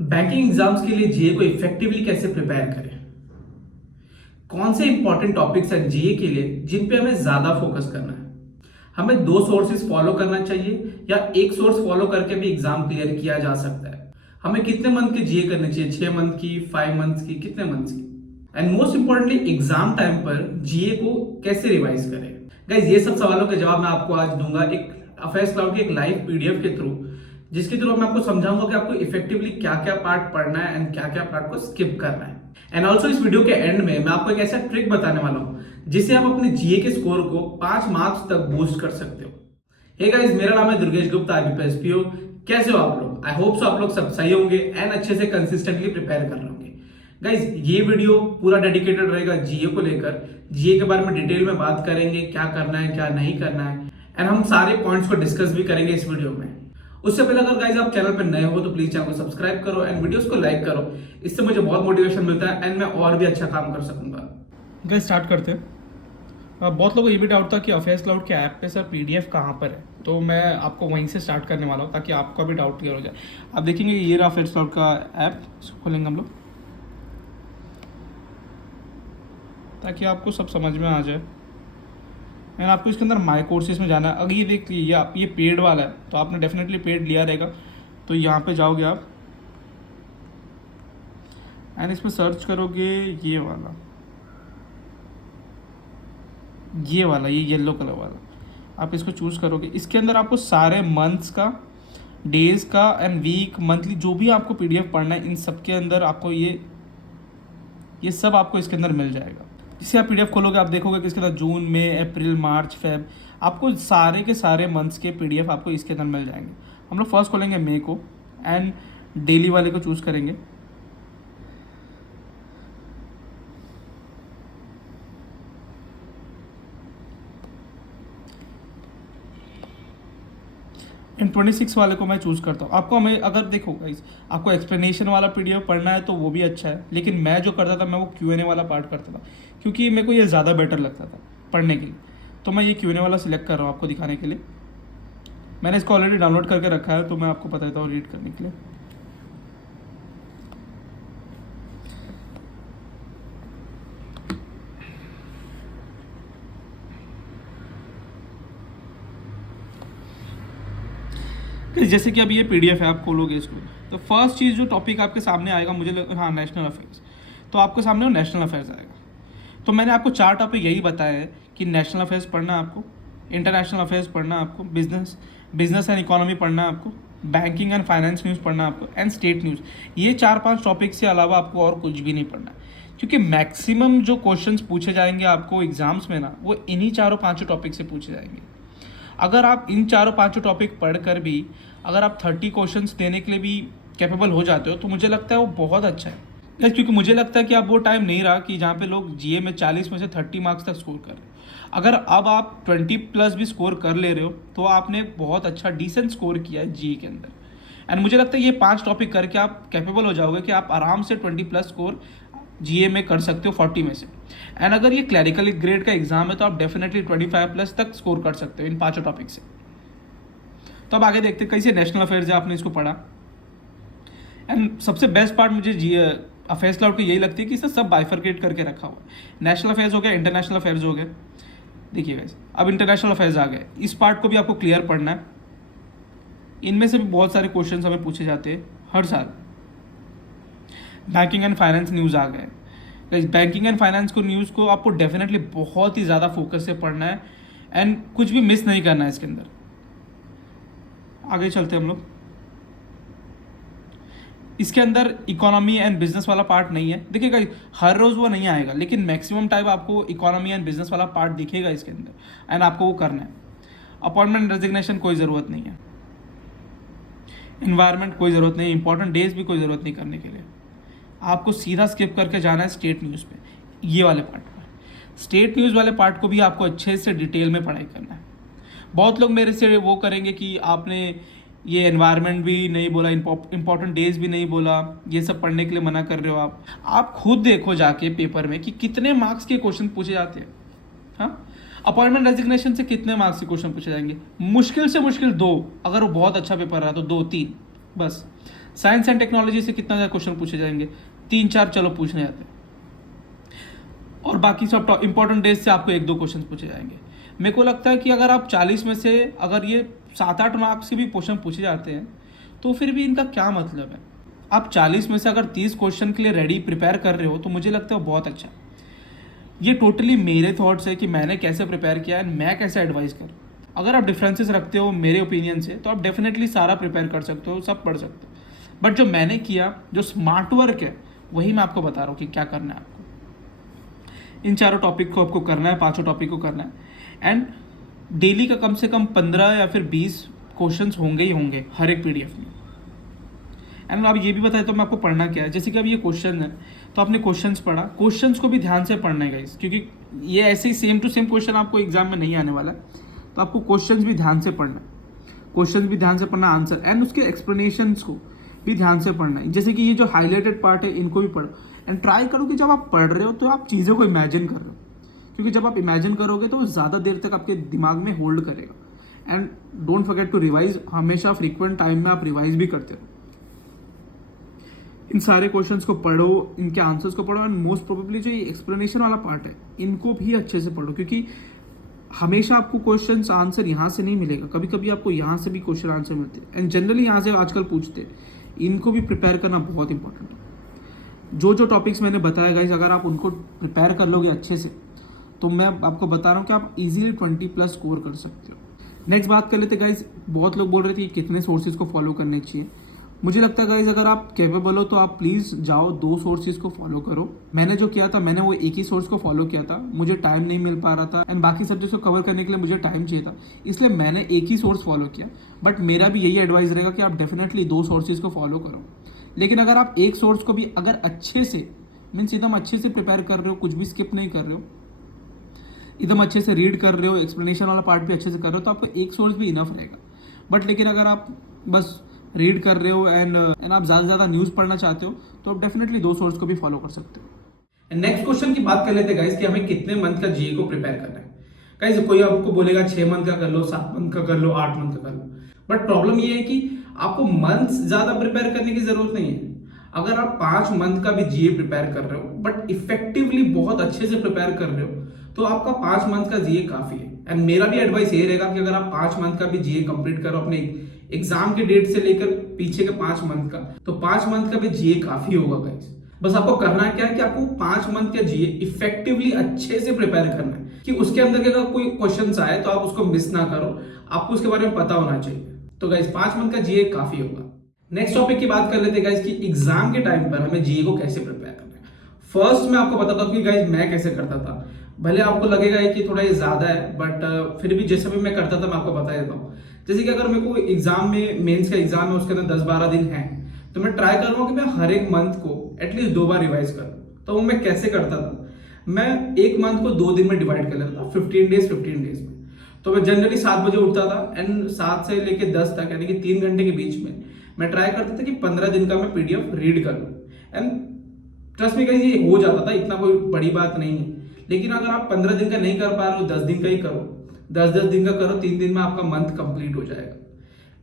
Banking exams के लिए जीए को इफेक्टिवली कैसे प्रिपेयर करें। कौन से इंपॉर्टेंट टॉपिक्स हैं जीए के लिए जिन पे हमें ज्यादा फोकस करना है। हमें दो सोर्सेज फॉलो करना चाहिए या एक सोर्स फॉलो करके भी एग्जाम क्लियर किया जा सकता है। हमें कितने मंथ के जीए करने चाहिए, 6 मंथ की, 5 मंथ की, कितने मंथ की। And most importantly exam time पर जीए को कैसे रिवाइज करें। गाइज ये सब सवालों के जवाब मैं आपको आज दूंगा एक अफेयर्स क्लाउड के एक लाइव पीडीएफ के थ्रू, जिसके थ्रू मैं आपको समझाऊंगा कि आपको इफेक्टिवली क्या क्या पार्ट पढ़ना है एंड क्या क्या पार्ट को स्किप करना है। एंड ऑल्सो इस वीडियो के एंड में मैं आपको एक ऐसा ट्रिक बताने वाला हूं जिससे आप अपने जीए के स्कोर को 5 मार्क्स तक बूस्ट कर सकते हो। हे गाइस, मेरा नाम है दुर्गेश गुप्ता, आईबीपीएसपीओ। कैसे हो आप लोग? आई होप सो आप लोग सब सही होंगे एंड अच्छे से कंसिस्टेंटली प्रिपेयर कर रहे होंगे। गाइस ये वीडियो पूरा डेडिकेटेड रहेगा जीए को लेकर। जीए के बारे में डिटेल में बात करेंगे, क्या करना है क्या नहीं करना है, एंड हम सारे पॉइंट्स को डिस्कस भी करेंगे इस वीडियो में। उससे पहले अगर गाइस आप चैनल पर नए हो तो प्लीज चैनल को सब्सक्राइब करो एंड वीडियोस को लाइक करो। इससे मुझे बहुत मोटिवेशन मिलता है एंड मैं और भी अच्छा काम कर सकूंगा। गाइस स्टार्ट करते हैं। बहुत लोगों को ये भी डाउट था कि अफेयर्स क्लाउड के ऐप पे सर पीडीएफ कहाँ पर है, तो मैं आपको वहीं से स्टार्ट करने वाला हूँ ताकि आपका भी डाउट क्लियर हो जाए। आप देखेंगे ये रहा अफेयर्स क्लाउड का ऐप, इसको खोलेंगे हम लोग ताकि आपको सब समझ में आ जाए। एंड आपको इसके अंदर माई कोर्सेज में जाना है। अगर ये देख लीजिए आप, ये पेड वाला है तो आपने डेफिनेटली पेड लिया रहेगा, तो यहाँ पे जाओगे आप एंड इसमें सर्च करोगे ये येलो कलर वाला, आप इसको चूज़ करोगे। इसके अंदर आपको सारे मंथ्स का, डेज का एंड वीक, मंथली जो भी आपको पीडीएफ पढ़ना है, इन सब के अंदर आपको ये सब आपको इसके अंदर मिल जाएगा। जिससे आप पीडीएफ खोलोगे आप देखोगे कि इसके अंदर जून, मई, अप्रैल, मार्च, फेब, आपको सारे के सारे मंथ्स के पीडीएफ आपको इसके अंदर मिल जाएंगे। हम लोग फर्स्ट खोलेंगे मई को एंड डेली वाले को चूज़ करेंगे। इन 26 वाले को मैं चूज़ करता हूँ। आपको हमें अगर देखो गाइस, आपको एक्सप्लेनेशन वाला पीडीएफ पढ़ना है तो वो भी अच्छा है, लेकिन मैं जो करता था मैं वो क्यूएनए वाला पार्ट करता था क्योंकि मेरे को ये ज़्यादा बेटर लगता था पढ़ने के लिए। तो मैं ये क्यूएनए वाला सिलेक्ट कर रहा हूँ आपको दिखाने के लिए। मैंने इसको ऑलरेडी डाउनलोड करके रखा है तो मैं आपको बता देता हूँ रीड करने के लिए। जैसे कि अब ये पीडीएफ है, आप खोलोगे इसको तो फर्स्ट चीज़ जो टॉपिक आपके सामने आएगा, हाँ, नेशनल अफेयर्स। तो आपके सामने वो नेशनल अफेयर्स आएगा। तो मैंने आपको 4 टॉपिक यही बताया है कि नेशनल अफेयर्स पढ़ना है आपको, इंटरनेशनल अफेयर्स पढ़ना है आपको, बिजनेस एंड इकोनॉमी पढ़ना है आपको, बैंकिंग एंड फाइनेंस न्यूज़ पढ़ना है आपको, एंड स्टेट न्यूज़। ये 4-5 टॉपिक से अलावा आपको और कुछ भी नहीं पढ़ना है, क्योंकि मैक्सिमम जो क्वेश्चंस पूछे जाएंगे आपको एग्जाम्स में ना, वो इन्हीं 4-5 टॉपिक से पूछे जाएंगे। अगर आप इन 4-5 टॉपिक पढ़कर भी अगर आप 30 क्वेश्चंस देने के लिए भी कैपेबल हो जाते हो तो मुझे लगता है वो बहुत अच्छा है। क्योंकि मुझे लगता है कि अब वो टाइम नहीं रहा कि जहाँ पे लोग जीए में 40 में से 30 मार्क्स तक स्कोर कर रहे हैं। अगर अब आप 20+ भी स्कोर कर ले रहे हो तो आपने बहुत अच्छा डिसेंट स्कोर किया है जीए के अंदर। एंड मुझे लगता है ये 5 टॉपिक करके आप कैपेबल हो जाओगे कि आप आराम से 20+ स्कोर जीए में कर सकते हो 40 में से। एंड अगर ये क्लैरिकल ग्रेड का एग्जाम है तो आप डेफिनेटली 25+ तक स्कोर कर सकते हो इन 5 टॉपिक से। तो अब आगे देखते हैं कैसे नेशनल अफेयर्स है, आपने इसको पढ़ा। एंड सबसे बेस्ट पार्ट मुझे अफेयर्स क्लाउड को यही लगती है कि इसे सब बाइफरकेट करके रखा हुआ है। नेशनल अफेयर्स हो गया, इंटरनेशनल अफेयर्स हो गए। देखिए गाइस, अब इंटरनेशनल अफेयर्स आ गए, इस पार्ट को भी आपको क्लियर पढ़ना है। इनमें से भी बहुत सारे क्वेश्चंस हमें पूछे जाते हैं हर साल। बैंकिंग एंड फाइनेंस न्यूज़ आ गए गाइस। बैंकिंग एंड फाइनेंस को न्यूज़ को आपको डेफिनेटली बहुत ही ज़्यादा फोकस से पढ़ना है एंड कुछ भी मिस नहीं करना है इसके अंदर। आगे चलते हैं हम लोग। इसके अंदर इकोनॉमी एंड बिजनेस वाला पार्ट नहीं है। देखिएगा हर रोज़ वो नहीं आएगा, लेकिन मैक्सिमम टाइम आपको इकोनॉमी एंड बिजनेस वाला पार्ट दिखेगा इसके अंदर एंड आपको वो करना है। अपॉइंटमेंट रेजिग्नेशन कोई ज़रूरत नहीं है, इन्वायरमेंट कोई ज़रूरत नहीं, इंपॉर्टेंट डेज भी कोई ज़रूरत नहीं करने के लिए। आपको सीधा स्किप करके जाना है स्टेट न्यूज़ पे, ये वाले पार्ट पर। स्टेट न्यूज़ वाले पार्ट को भी आपको अच्छे से डिटेल में पढ़ाई करना है। बहुत लोग मेरे से वो करेंगे कि आपने ये एनवायरनमेंट भी नहीं बोला, इंपॉर्टेंट डेज भी नहीं बोला, ये सब पढ़ने के लिए मना कर रहे हो आप खुद देखो जाके पेपर में कि कितने मार्क्स के क्वेश्चन पूछे जाते हैं। हाँ, अपॉइंटमेंट रेजिग्नेशन से कितने मार्क्स के क्वेश्चन पूछे जाएंगे? मुश्किल से मुश्किल 2, अगर वो बहुत अच्छा पेपर रहा तो 2-3 बस। साइंस एंड टेक्नोलॉजी से कितना ज़्यादा क्वेश्चन पूछे जाएंगे, 3-4 चलो पूछने आते हैं, और बाकी सब इंपॉर्टेंट डेज से आपको 1-2 क्वेश्चन पूछे जाएंगे। मेरे को लगता है कि अगर आप 40 में से अगर ये 7-8 मार्क्स के भी क्वेश्चन पूछे जाते हैं तो फिर भी इनका क्या मतलब है। आप 40 में से अगर 30 क्वेश्चन के लिए रेडी प्रिपेयर कर रहे हो तो मुझे लगता है बहुत अच्छा। ये टोटली मेरे थॉट्स है कि मैंने कैसे प्रिपेयर किया एंड मैं कैसे एडवाइस करूँ। अगर आप डिफरेंसेस रखते हो मेरे ओपिनियन से तो आप डेफिनेटली सारा प्रिपेयर कर सकते हो, सब पढ़ सकते हो, बट जो मैंने किया, जो स्मार्ट वर्क है, वही मैं आपको बता रहा हूँ कि क्या करना है आपको। इन चारों टॉपिक को आपको करना है, 5 टॉपिक को करना है, एंड डेली का कम से कम 15 या फिर 20 क्वेश्चंस होंगे ही होंगे हर एक पीडीएफ में। एंड अब ये भी बताया तो मैं आपको पढ़ना क्या है। जैसे कि अब ये क्वेश्चन है तो आपने क्वेश्चंस पढ़ा, क्वेश्चंस को भी ध्यान से पढ़ना है गाइस, क्योंकि ये ऐसे ही सेम टू सेम क्वेश्चन आपको एग्जाम में नहीं आने वाला है, तो आपको क्वेश्चंस भी ध्यान से पढ़ना है, क्वेश्चन भी ध्यान से पढ़ना, आंसर एंड उसके एक्सप्लेनेशंस को भी ध्यान से पढ़ना है। जैसे कि ये जो हाईलाइटेड पार्ट है इनको भी पढ़ो, एंड ट्राई करो कि जब आप पढ़ रहे हो तो आप चीज़ों को इमेजिन कर रहे हो, क्योंकि जब आप इमेजिन करोगे तो वो ज़्यादा देर तक आपके दिमाग में होल्ड करेगा। And don't forget to revise, हमेशा फ्रीक्वेंट टाइम में आप रिवाइज भी करते रहो। इन सारे क्वेश्चंस को पढ़ो, इनके आंसर्स को पढ़ो, एंड मोस्ट प्रोबेबली जो ये एक्सप्लेनेशन वाला पार्ट है इनको भी अच्छे से पढ़ो, क्योंकि हमेशा आपको क्वेश्चंस आंसर यहाँ से नहीं मिलेगा, कभी कभी आपको यहाँ से भी क्वेश्चन आंसर मिलते हैं, एंड जनरली यहाँ से आजकल पूछते हैं। इनको भी प्रिपेयर करना बहुत इंपॉर्टेंट है। जो टॉपिक्स मैंने बताया गाइस, अगर आप उनको प्रिपेयर कर लोगे अच्छे से तो मैं आपको बता रहा हूँ कि आप इजीली 20+ स्कोर कर सकते हो। नेक्स्ट बात कर लेते गाइस, बहुत लोग बोल रहे थे कि कितने सोर्सेज को फॉलो करने चाहिए। मुझे लगता है गाइस अगर आप कैपेबल हो तो आप प्लीज़ जाओ 2 सोर्सेज को फॉलो करो। मैंने जो किया था, मैंने वो एक ही सोर्स को फॉलो किया था, मुझे टाइम नहीं मिल पा रहा था एंड बाकी सब्जेक्ट्स को कवर करने के लिए मुझे टाइम चाहिए था, इसलिए मैंने एक ही सोर्स फॉलो किया। बट मेरा भी यही एडवाइस रहेगा कि आप डेफिनेटली 2 सोर्सेज को फॉलो करो। लेकिन अगर आप एक सोर्स को भी अगर अच्छे से मीन्स एकदम अच्छे से प्रिपेयर कर रहे हो, कुछ भी स्किप नहीं कर रहे हो, एकदम अच्छे से रीड कर रहे हो, एक्सप्लेनेशन वाला पार्ट भी अच्छे से कर रहे हो, तो आपको एक सोर्स भी इनफ रहेगा। बट लेकिन अगर आप बस रीड कर रहे हो एंड आप ज़्यादा से ज़्यादा न्यूज़ पढ़ना चाहते हो तो आप डेफिनेटली 2 सोर्स को भी फॉलो कर सकते हो। नेक्स्ट क्वेश्चन की बात कर लेते हैं गाइस कि हमें कितने मंथ का जीए को प्रिपेयर करना है। गाइस कोई आपको बोलेगा 6 मंथ का कर लो, 7 मंथ का कर लो, 8 मंथ का कर लो, बट प्रॉब्लम ये है कि आपको मंथ्स ज़्यादा प्रिपेयर करने की जरूरत नहीं है। अगर आप 5 मंथ का भी जीए प्रिपेयर कर रहे हो बट इफेक्टिवली बहुत अच्छे से प्रिपेयर कर रहे हो तो आपका 5 मंथ का जीए काफी है। एंड मेरा भी एडवाइस ये रहेगा कि अगर आप 5 मंथ का भी जीए कंप्लीट करो अपने एग्जाम के डेट से लेकर पीछे के 5 मंथ का, तो 5 मंथ का भी जीए काफी होगा गाइस। बस आपको करना क्या है कि आपको 5 मंथ का जीए इफेक्टिवली अच्छे से प्रिपेयर करना है कि उसके अंदर के अगर कोई क्वेश्चंस आए तो आप उसको मिस ना करो, आपको उसके बारे में पता होना चाहिए। तो गाइस 5 मंथ का जीए काफी होगा। नेक्स्ट टॉपिक की बात कर लेते हैं गाइस कि एग्जाम के टाइम पर हमें जीए को कैसे प्रिपेयर करना है। फर्स्ट मैं आपको बताता हूँ कि गाइस मैं कैसे करता था। भले आपको लगेगा कि थोड़ा ये ज्यादा है बट फिर भी जैसे भी मैं करता था मैं आपको बता देता हूँ। जैसे कि अगर मेरे को एग्जाम में, मेंस का एग्जाम है, उसके अंदर 10-12 दिन है तो मैं ट्राई कर रहा हूँ कि मैं हर एक मंथ को एटलीस्ट 2 बार रिवाइज करूँ। तो वो मैं कैसे करता था, मैं एक मंथ को 2 दिन में डिवाइड कर लेता था, 15 डेज में। तो मैं जनरली 7 बजे उठता था एंड 7 से लेकर 10 तक यानी कि 3 घंटे के बीच में मैं ट्राई करता था कि 15 दिन का मैं पीडीएफ रीड कर लूँ। एंड ट्रस्ट मी गाइस ये हो जाता था, इतना कोई बड़ी बात नहीं है। लेकिन अगर आप 15 दिन का नहीं कर पा रहे हो, 10 दिन का ही करो, 10 दिन का करो, 3 दिन में आपका मंथ कंप्लीट हो जाएगा।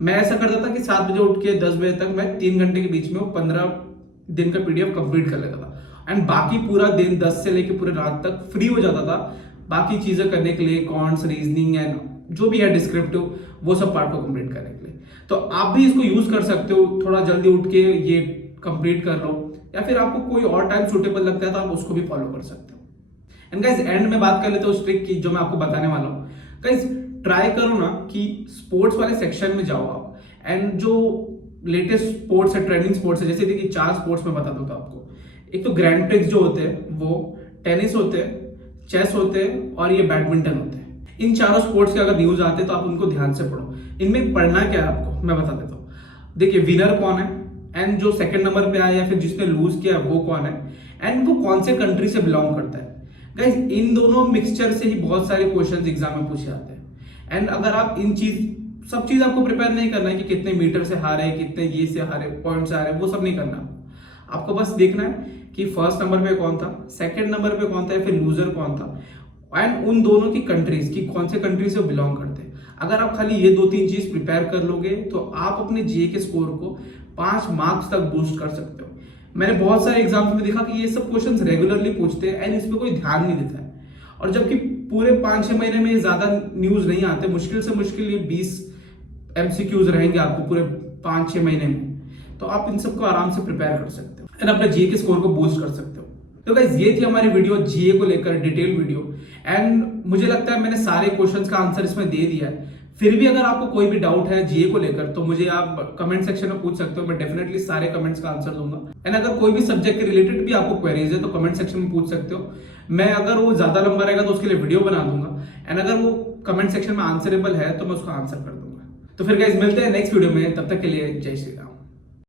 मैं ऐसा करता था कि 7 बजे उठ के 10 बजे तक मैं 3 घंटे के बीच में वो 15 दिन का पीडीएफ कंप्लीट कर लेता था एंड बाकी पूरा दिन 10 से लेके पूरे रात तक फ्री हो जाता था बाकी चीजें करने के लिए, कॉन्ट्स, रीजनिंग एंड जो भी है डिस्क्रिप्टिव, वो सब पार्ट को कंप्लीट करने के लिए। तो आप भी इसको यूज कर सकते हो, थोड़ा जल्दी उठ के ये कंप्लीट कर लो, या फिर आपको कोई और टाइम सुटेबल लगता है तो आप उसको भी फॉलो कर सकते हो। एंड गाइस एंड में बात कर लेते हो उस ट्रिक की जो मैं आपको बताने वाला हूँ। गाइस ट्राई करो ना कि स्पोर्ट्स वाले सेक्शन में जाओ आप एंड जो लेटेस्ट स्पोर्ट्स है, ट्रेंडिंग स्पोर्ट्स है, जैसे कि 4 स्पोर्ट्स में बता दूंगा आपको। एक तो ग्रैंड प्रिक्स जो होते हैं, वो टेनिस होते हैं, चेस होते हैं और ये बैडमिंटन होते हैं। इन चारों स्पोर्ट्स के अगर न्यूज आते हैं तो आप उनको ध्यान से पढ़ो। इनमें पढ़ना क्या है आपको मैं बता देता हूँ। देखिए विनर कौन है एंड जो सेकंड नंबर पे आया या फिर जिसने लूज किया वो कौन है एंड वो कौन से कंट्री से बिलोंग करता है। गाइस इन दोनों मिक्सचर से ही बहुत सारे क्वेश्चंस एग्जाम में पूछे जाते हैं। एंड अगर आप सब चीज आपको प्रिपेयर नहीं करना है कि कितने मीटर से हारे, कितने ये से हारे, पॉइंट से हारे, वो सब नहीं करना आपको बस देखना है कि फर्स्ट नंबर पे कौन था, सेकंड नंबर पे कौन था या फिर लूजर कौन था एंड उन दोनों की कंट्रीज की कौन से कंट्री से बिलोंग करते हैं। अगर आप खाली ये 2-3 चीज प्रिपेयर कर लोगे तो आप अपने जीए के स्कोर को 5 मार्क्स तक बूस्ट कर सकते हो। मैंने बहुत सारे एग्जाम्स में देखा कि ये सब क्वेश्चंस रेगुलरली पूछते हैं एंड इस पर कोई ध्यान नहीं देता है, और जबकि पूरे 5-6 महीने में ज्यादा न्यूज नहीं आते, मुश्किल से मुश्किल ये 20 MCQs रहेंगे आपको पूरे 5-6 महीने में, तो आप इन सबको आराम से प्रिपेयर कर सकते हो एंड अपने जीए के स्कोर को बूस्ट कर सकते हो। तो गाइस ये थी हमारी वीडियो जीए को लेकर, डिटेल वीडियो, एंड मुझे लगता है मैंने सारे क्वेश्चंस का आंसर इसमें दे दिया है। फिर भी अगर आपको कोई भी डाउट है जीए को लेकर तो मुझे आप कमेंट सेक्शन में पूछ सकते हो, मैं डेफिनेटली सारे कमेंट्स का आंसर दूंगा। एंड अगर कोई भी सब्जेक्ट के रिलेटेड भी आपको क्वेरीज है तो कमेंट सेक्शन में पूछ सकते हो, मैं अगर वो ज्यादा लंबा रहेगा तो उसके लिए वीडियो बना दूंगा, एंड अगर वो कमेंट सेक्शन में आंसरेबल है तो मैं उसका आंसर कर दूंगा। तो फिर गाइस मिलते हैं नेक्स्ट वीडियो में, तब तक के लिए जय श्री राम।